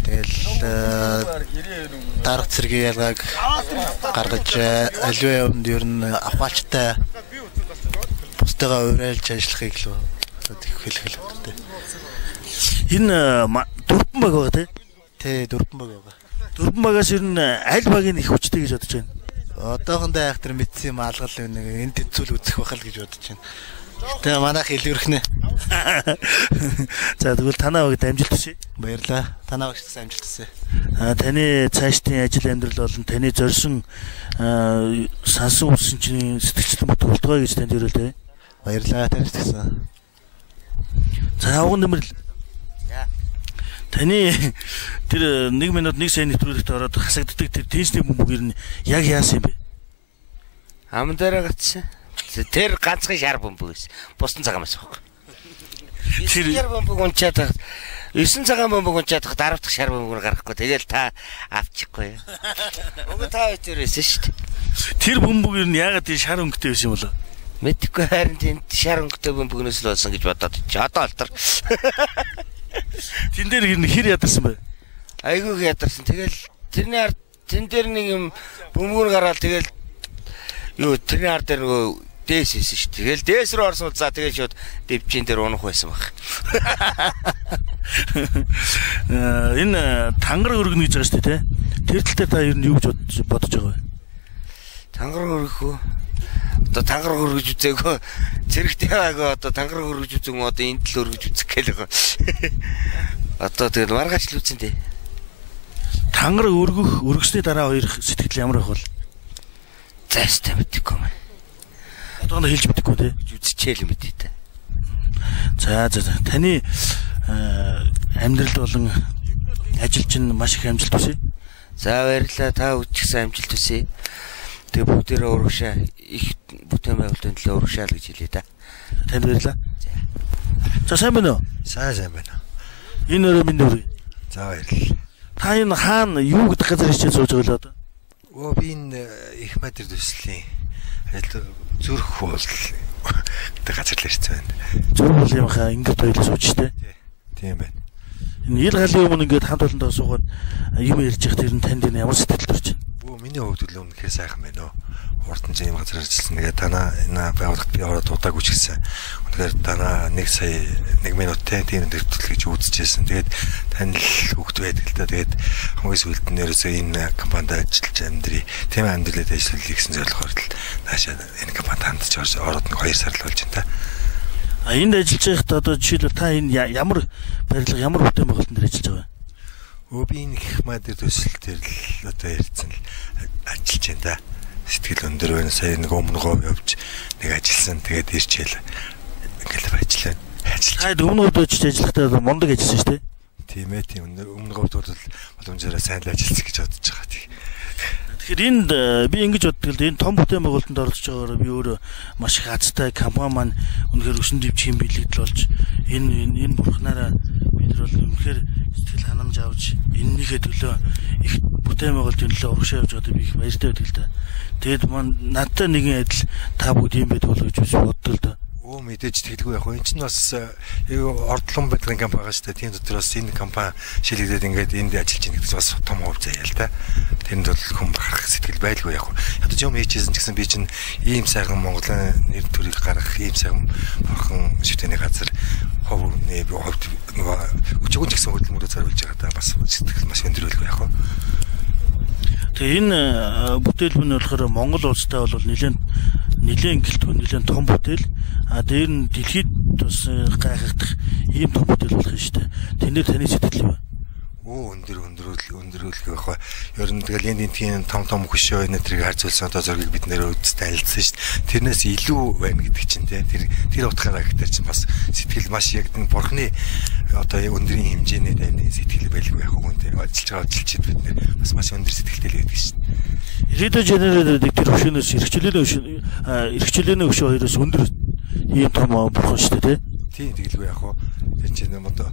Тэгэл дарга цэргийн ялгааг гаргаж аливаа юмд ер нь авахалчтай бусдыгаа уриалж ажиллахыг л хэлэх хэрэгтэй. Энэ дөрвөн баг байгаа тий? Тий, дөрвөн баг байгаа. Дөрвөн багаас ер нь аль баг нь их хүчтэй гэж бодож байна? Одоохондоо яг тэр мэдсэн юм алгал нэг энэ тэнцүүл үзэх байх л гэж бодож байна. Тэгээ манайх илэрхнэ. За тэгвэл танаа багт амжилт хүсье. Баярлалаа. Танаа багт амжилт хүсье. Таны цаашдын ажил амьдрал болон таны зорьсон сансан үсэн чинь сэтгэлчлэн бүтүүлдэг гэж танд өрөөлөө. Баярлалаа таньд гэсэн. За ууган дэмэрл. Таны тэр 1 минут 1 сая нэвтрүүлэгт ороод хасагддаг тэр тэнцний бөмбөг нь яг яасан юм бэ? Ам дээр гацсан. Тэр ганцхан шар бөмбөг байсан. Бусдын цагаан байсан байхгүй. Тэр шар бөмбөг унчаад 9 цагаан бөмбөг унчаад 10 дахь шар бөмбөг гаргахгүй. Тэгэл та авчихгүй. Уг та өчөрөөс шүү дээ. Тэр бөмбөг нь яагаад тийм шар өнгөтэй байсан юм бол? Мэдхгүй харин тийм шар өнгөтэй бөмбөгнөөс л болсон гэж бодоод чи одоо алтар. Тэн дээр хэр ядарсан бэ? Айгүйг ядарсан. Тэгэл тэрний ард тэн дээр нэг юм бөмбөг гараад тэгэл юу тэрний ард дээр нөгөө дээс хийсэн шүү. Тэгэл дээс рүү орсон за тэгэл шууд дэвжин дээр унах байсан баг. Энэ тангар өргөнө гэж байгаа шүү дээ, тэ? Тэр тал дээр та ер нь юу гэж бодож байгаа вэ? Тангар өргөх үү? Одоо тангар өргөж үзээгөө зэрэгтэй байгаагаа одоо тангар өргөж үзэн одоо энэ тал өргөж үзэх гээл байгаа. Одоо тэгэл маргааш л үзэн дээ. Тангар өргөсний дараа хоёр сэтгэл ямар байх вэ? Зайстай мэдээгүй юм. Одооно хэлж мэдэхгүй тий. Үзчихэл мэд тий. За таны амьдрал болон ажил чинь маш их амжилт хүсье. За баярлалаа. Та үчигсэн амжилт хүсье. Тэгээ бүгдээрээ урагшаа их бүтээн байгуулалтын төлөө урагшаа л гэж хэлье та. Танд баярлалаа. За сайн байна уу? Сайн байна. Энэ өрөө минь өрөө. За баярлалаа. Та энэ хаана юу гэдэг газар хичээл сууж байгаа л одоо? Би энэ их мадэр төслийн зүрх хуул гэдэг газар л ирсэн байна. Зүрх хуул юм хаа ингээд хоёул сууж штэ. Тийм байна. Энэ ил галын өмнө ингээд хамт олондоо суугаад юм ярьж явах тэр нь танд ямар сэтгэл төрж байна? Миний хувьд л үнэхээр сайхан байна уу. Урд нь ийм газар ажилласан. Тэгээ танаа энэ байгууллагт би ороод удаагүй ч гэсэн. Үнэхээр танаа 1 сая 1 минутын тийм төвтлөл гэж үзчихсэн. Тэгээд тань л хөвгт байдаг л да. Тэгээд хамгийн сүүлд нь ерөөсөө энэ компанид ажиллаж амьдрий. Тийм амьдралд ажиллая гэсэн зорилгоор л наашаа энэ компанид хандж ороод 2 сар л болж байна та. Энд ажиллаж байхад одоо жишээлбэл та энэ ямар барилга ямар бүтээн байгуулалтын дээр ажиллаж байгаа вэ? Би энэ их мадэр төсөл дээр л одоо ярьсан л ажиллаж байна да. Сэтгэл өндөр байна. Сая нэг өмнөгөө явж нэг ажилласан. Тэгээд ирчээл ингээл ажиллаа. Та өмнөгөөд очиж ажиллахдаа мундаг ажилласан шүү дээ. Тийм ээ тийм. Өмнөгөөд бол боломжоор сайн л ажилласан гэж бодож байгаа. Тэгэхээр энд би ингэж боддог л энэ том бүтээн байгуулалтанд оролцож байгаагаар би өөрөө маш их азтай компани маань үнэхээр өсөн дэвчгийн бэлэгдэл болж энэ бурхнаараа бид нар бол үнэхээр сэтгэл ханамж авч энэнийхээ төлөө их бүтээн байгуулалтын төлөө урагшаа явж байгаа би их баяртай байдаг л да. Тэгэд маань надтай нэгэн адил та бүгд юм байдаг болов гэж боддог л да. Мэдээж тэтгэлгүй яг. Энэ чинь бас ордлон байдаг компани байгаа шүү дээ. Тийм дотроос энэ компани шилэгдээд ингээд энд ажиллаж байгаа гэдэг бас том хувь заяа л да. Тэнд бол хүн бахарх сэтгэл байлгүй яг. Ядаж юм хийжсэн ч гэсэн би чинь ийм сайхан Монголын нэр төрийг гаргах ийм сайхан бурхан шивтээний газар хувь өчигөн ч гэсэн хөдөлмөрөөр зориулж байгаа да. Бас сэтгэл маш өндөр байлгүй яг. Тэгээ энэ бүтээлбэн болохоор Монгол улстай бол нэлээд гэлтгүй нэлээд том бүтээл. Дээр нь дэлхийд бас гайхагдах ийм том бүтээл болох юм шүү дээ. Тэндээ таны сэтгэл юу вэ? Өндрүүлэх байх. Ер нь тэгэл энэ тийм том хөшөө энэтрийг харьцуулсан одоо зургийг бид нэр үзтээ алилсан шүү дээ. Тэрнээс илүү байна гэдэг чинь тэр утгаараа гэхдээ чинь бас сэтгэл маш яг энэ бурхны одоо өндрийн хэмжээний таны сэтгэл байлгүй яг үнтэй ажиллаж бид нэр бас маш өндөр сэтгэлтэй л байдаг шүү дээ. Ирээдүйн генералд тэр хөшөөнөөс эрхчлээний хөшөө хоёроос өндөр ийм том бурхан шүү дээ тий. Тэгэлгүй яг тэр чинь одоо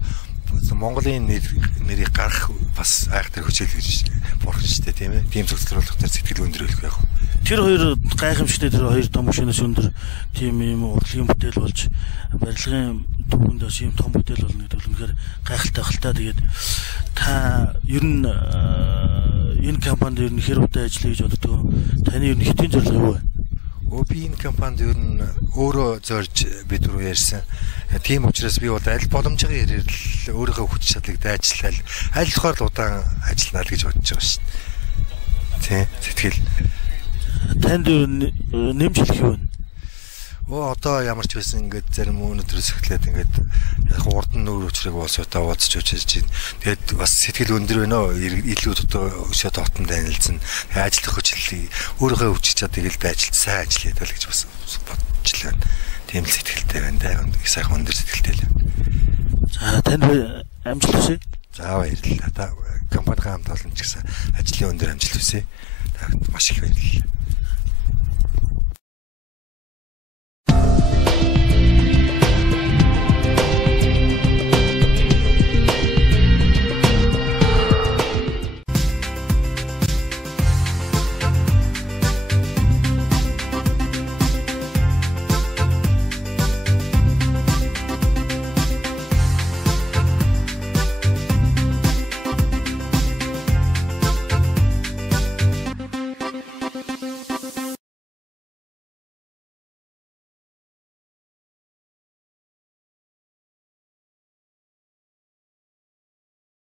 Монголын нэрийг гарах бас айхтар хүчил гэж бурхан шүү дээ тийм ээ. Тийм зөвлөлт төр сэтгэл өндрүүлэх яг. Тэр хоёр гайхамшигтай тэр хоёр том хөшөөнөөс өндөр тийм ийм урлагийн бүтээл болж барилгын төвөнд бас ийм том бүтээл болно гэдэг нь үнэхээр гайхалтай хальтаа. Тэгээд та ер нь энэ компанид ер нь хэр удаа ажиллая гэж боддог. Таны ер нь хэтийн зорилго юу вэ? Би энэ компанид ер нь өөрөө зорж би түрүү ярьсан. Тийм учраас би бол аль боломжтой ярил өөрийнхөө хүч чадлыг дайжлал аль болохоор л удаан ажиллана л гэж бодож байгаа шин. Тий, сэтгэл. Танд нэмж хэлэх юу вэ? Одоо ямар ч байсан ингээд зарим өнөөдрөөс эхлээд ингээд яг урд нь нүүр өчрөг болсоотаа уулзч очиж чинь тэгээд бас сэтгэл өндөр байна оо илүү одоо өшөө дотн танилцсан ажиллах хүчлийг өөрийнхөө хүч чадлыг л дайжилт сайн ажиллая даа л гэж бас бодож байна. Тийм л сэтгэлтэй байна да. Их сайхан өндөр сэтгэлтэй л. За танд амжилт хүсье. За баярлалаа. Та компанийн хамт олон ч гэсэн ажлын өндөр амжилт хүсье. Та маш их баярлалаа.